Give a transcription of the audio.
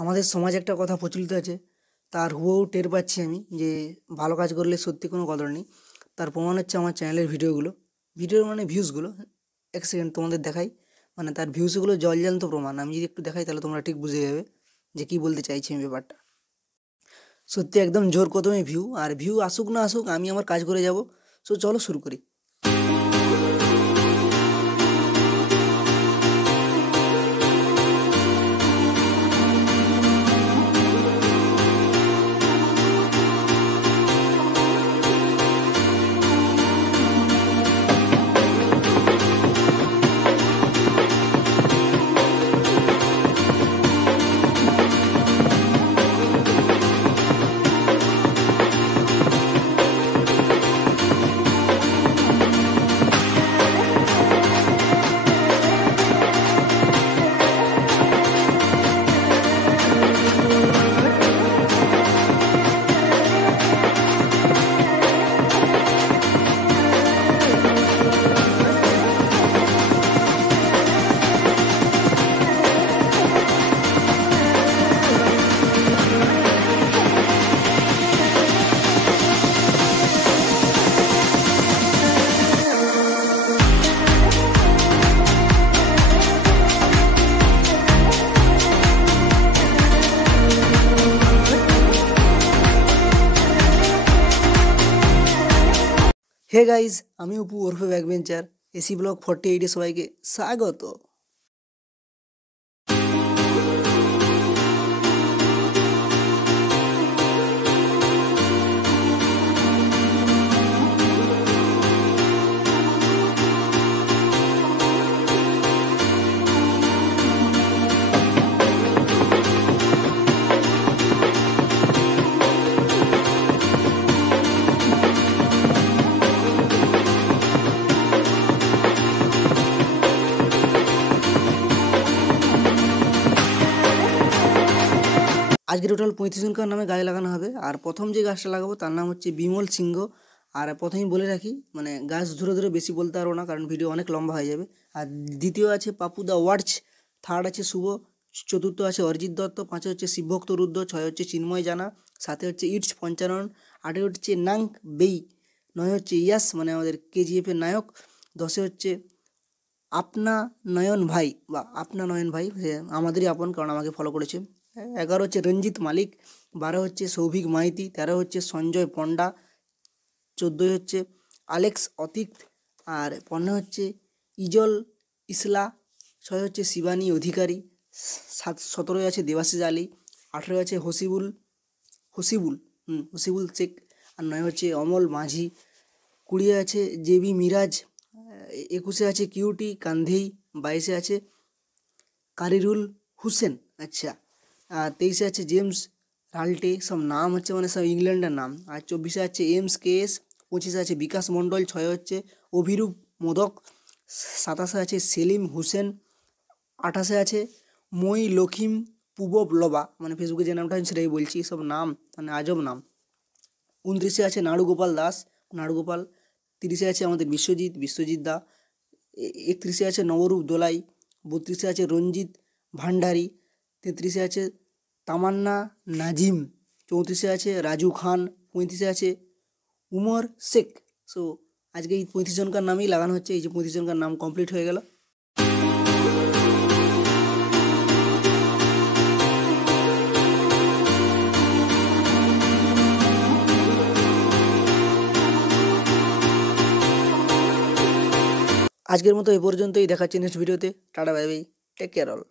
আমাদের সমাজে একটা কথা প্রচলিত আছে, তার হুবহু টের পাচ্ছি আমি যে ভালো কাজ করলে সত্যি কোনো কদর নেই। তার প্রমাণ হচ্ছে আমার চ্যানেলের ভিডিওর মানে ভিউজগুলো। এক সেকেন্ড তোমাদের দেখাই, মানে তার ভিউজগুলো জলজ্যান্ত প্রমাণ। আমি যদি একটু দেখাই তাহলে তোমরা ঠিক বুঝে যাবে যে কী বলতে চাইছি আমি ব্যাপারটা। সত্যি একদম জোর কদমে ভিউ, আর ভিউ আসুক না আসুক আমি আমার কাজ করে যাব। সো চলো শুরু করি। হে গাইজ, আমি অপু ওরফে ব্যাকবেঞ্চার। এসি ব্লগ 48-এ সবাইকে স্বাগত। আজকে টোটাল 35 জনকার নামে গাছ লাগানো হবে। আর প্রথম যে গাছটা লাগাবো তার নাম হচ্ছে বিমল সিংহ। আর প্রথমেই বলে রাখি, মানে গাছ ধরে ধরে বেশি বলতে পারবো না, কারণ ভিডিও অনেক লম্বা হয়ে যাবে। আর দ্বিতীয় আছে পাপু দা ওয়ার্চ, থার্ড আছে শুভ, চতুর্থ আছে অরিজিৎ দত্ত, পাঁচে হচ্ছে শিবভক্ত রুদ্র, ছয় হচ্ছে চিন্ময় জানা, সাথে হচ্ছে ইটস পঞ্চানন, আটে হচ্ছে নাংক বেই, নয় হচ্ছে ইয়াস মানে আমাদের কেজিএফের নায়ক, দশে হচ্ছে আপনা নয়ন ভাই বা আপনা নয়ন ভাই, আমাদেরই আপন কারণ আমাকে ফলো করেছে। 11 হচ্ছে রঞ্জিত মালিক, 12 হচ্ছে সৌভিক মাইতি, 13 হচ্ছে সঞ্জয় পণ্ডা, 14 হচ্ছে আলেক্স অতিক, আর 15 হচ্ছে ইজল ইসলা, 6 হচ্ছে শিবানী অধিকারী, 17 আছে দেবাশিস আলী, 18 আছে হসিবুল শেখ, আর 9 হচ্ছে অমল মাঝি, 20 আছে জেবি মিরাজ, 21 আছে কিউটি কান্ধেই, 22 আছে কারিরুল হুসেন, আচ্ছা, আর 23 আছে জেমস রাল্টে, সব নাম হচ্ছে মানে সব ইংল্যান্ডের নাম। আর 24 আছে এমস কেএস, 25 আছে বিকাশ মণ্ডল, 6 হচ্ছে অভিরূপ মোদক, 27 আছে সেলিম হোসেন, 28 আছে মই লখিম পুবব লবা, মানে ফেসবুকে যে নামটা আছে সেটাই বলছি, সব নাম মানে আজব নাম। 29 আছে নাড়ুগোপাল দাস, 30 আছে আমাদের বিশ্বজিৎ দা, 31 আছে নবরূপ দোলাই, 32 আছে রঞ্জিত ভান্ডারী, 33 আছে তামান্না নাজিম, 34 আছে রাজু খান, 35 আছে উমর শেখ। সো আজকে এই 35 জনকার নামেই লাগানো হচ্ছে। এই যে 35 জনকার নাম কমপ্লিট হয়ে গেল। আজকের মতো এ পর্যন্তই, দেখাচ্ছি নেক্সট ভিডিওতে। Tata bye bye, take care all.